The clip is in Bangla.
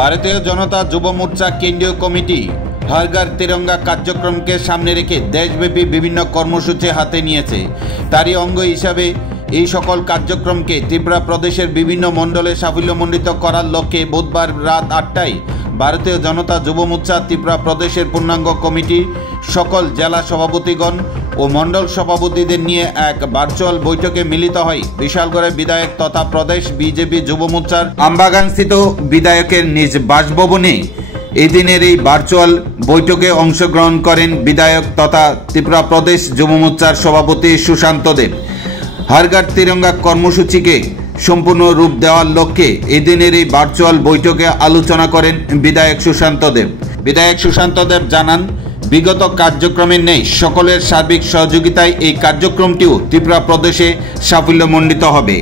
ভারতীয় জনতা যুব মোর্চা কেন্দ্রীয় কমিটি হর ঘর তিরঙ্গা কার্যক্রমকে সামনে রেখে দেশব্যাপী বিভিন্ন কর্মসূচি হাতে নিয়েছে। তারই অঙ্গ হিসাবে এই সকল কার্যক্রমকে ত্রিপুরা প্রদেশের বিভিন্ন মণ্ডলে সাফল্যমণ্ডিত করার লক্ষ্যে বুধবার রাত 8টায় ভারতীয় জনতা যুব মোর্চা ত্রিপুরা প্রদেশের পূর্ণাঙ্গ কমিটি সকল জেলা সভাপতিগণ ও মণ্ডল সভাপতিদের নিয়ে এক ভার্চুয়াল বৈঠকে মিলিত হয় বিশালগড়ের বিধায়ক তথা প্রদেশ বিজেপি যুব মোর্চার আমবাগানস্থিত বিধায়কের নিজ বাসভবনে এদিনের এই ভার্চুয়াল বৈঠকে অংশগ্রহণ করেন বিধায়ক তথা ত্রিপুরা প্রদেশ যুব মোর্চার সভাপতি সুশান্ত দেব। হর ঘর তিরঙ্গা কর্মসূচিকে সম্পূর্ণ রূপ দেওয়ার লক্ষ্যে এদিনের এই ভার্চুয়াল বৈঠকে আলোচনা করেন বিধায়ক সুশান্ত দেব। বিধায়ক সুশান্ত দেব জানান, বিগত কার্যক্রমের নেই সকলের সার্বিক সহযোগিতায় এই কার্যক্রমটিও ত্রিপুরা প্রদেশে সাফল্যমণ্ডিত হবে।